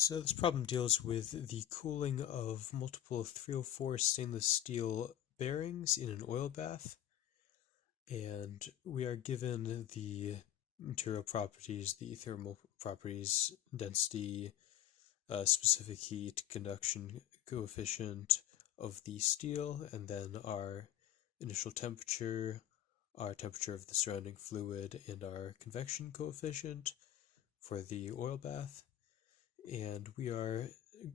So this problem deals with the cooling of multiple 304 stainless steel bearings in an oil bath, and we are given the material properties, the thermal properties, density, specific heat, conduction coefficient of the steel, and then our initial temperature, our temperature of the surrounding fluid, and our convection coefficient for the oil bath. And we are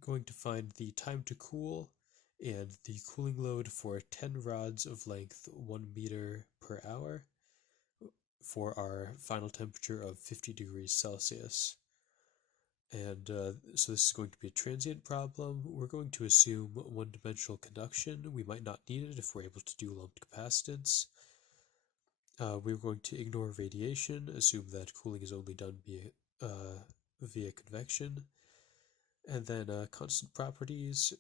going to find the time to cool and the cooling load for 10 rods of length 1 meter per hour for our final temperature of 50 degrees Celsius. And so this is going to be a transient problem. We're going to assume one-dimensional conduction. We might not need it if we're able to do lumped capacitance. We're going to ignore radiation, assume that cooling is only done via convection, and then constant properties,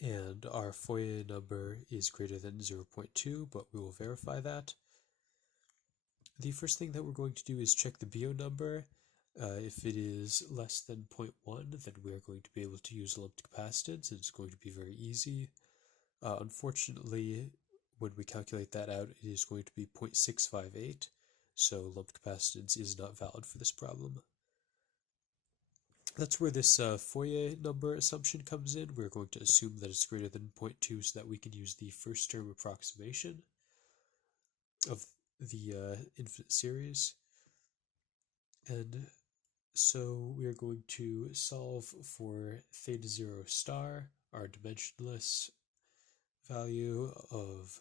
and our Fourier number is greater than 0.2, but we will verify that. The first thing that we're going to do is check the Biot number. If it is less than 0.1, then we are going to be able to use lumped capacitance, and it's going to be very easy. Unfortunately, when we calculate that out, it is going to be 0.658, so lumped capacitance is not valid for this problem. That's where this Fourier number assumption comes in. We're going to assume that it's greater than 0.2 so that we can use the first term approximation of the infinite series. And so we are going to solve for theta 0 star, our dimensionless value of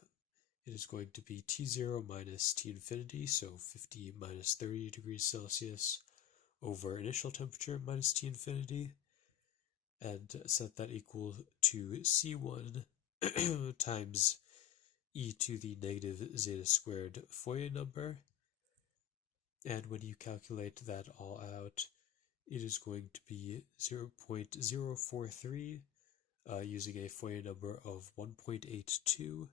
it is going to be T0 minus T infinity, so 50 minus 30 degrees Celsius over initial temperature minus T infinity, and set that equal to C1 times e to the negative zeta squared Fourier number. And when you calculate that all out, it is going to be 0.043 using a Fourier number of 1.82.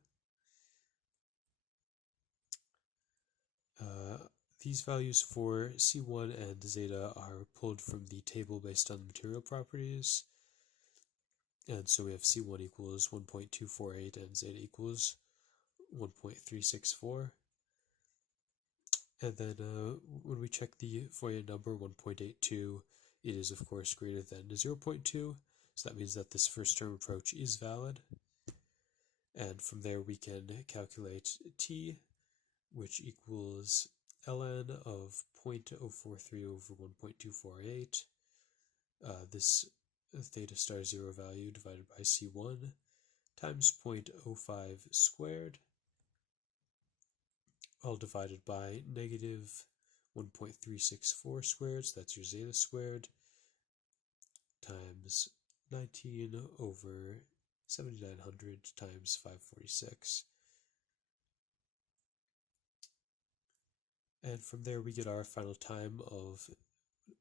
These values for C1 and zeta are pulled from the table based on the material properties. And so we have C1 equals 1.248 and zeta equals 1.364. And then when we check the Fourier number 1.82, it is of course greater than 0.2. So that means that this first term approach is valid. And from there we can calculate T, which equals ln of 0.043 over 1.248. This theta star 0 value divided by C1 times 0.05 squared, all divided by negative 1.364 squared, so that's your zeta squared, times 19 over 7900 times 546. And from there we get our final time of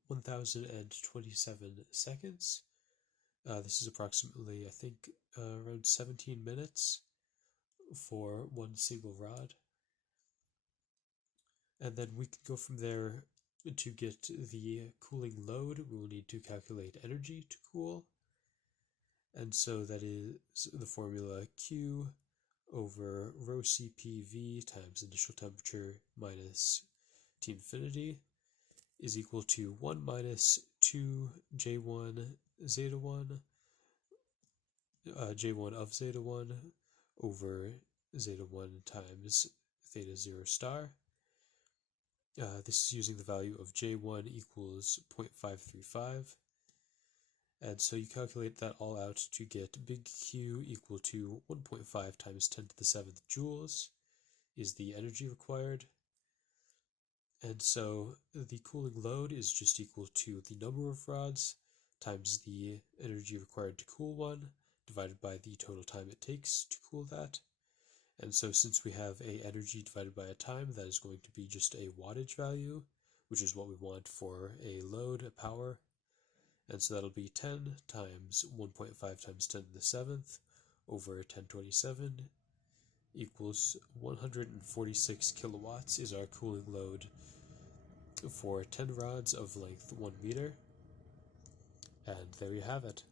1027 seconds. This is approximately, I think, around 17 minutes for one single rod. And then we can go from there to get the cooling load. We will need to calculate energy to cool. And so that is the formula Q over rho CPV times initial temperature minus T infinity is equal to 1 minus 2 J1 zeta 1, J1 of zeta 1 over zeta 1 times theta 0 star. This is using the value of J1 equals 0.535. And so you calculate that all out to get big Q equal to 1.5 times 10 to the 7th joules is the energy required. And so the cooling load is just equal to the number of rods times the energy required to cool one divided by the total time it takes to cool that. And so since we have a energy divided by a time, that is going to be just a wattage value, which is what we want for a load, a power. And so that'll be 10 times 1.5 times 10 to the 7th over 1027 equals 146 kilowatts is our cooling load for 10 rods of length 1 meter. And there you have it.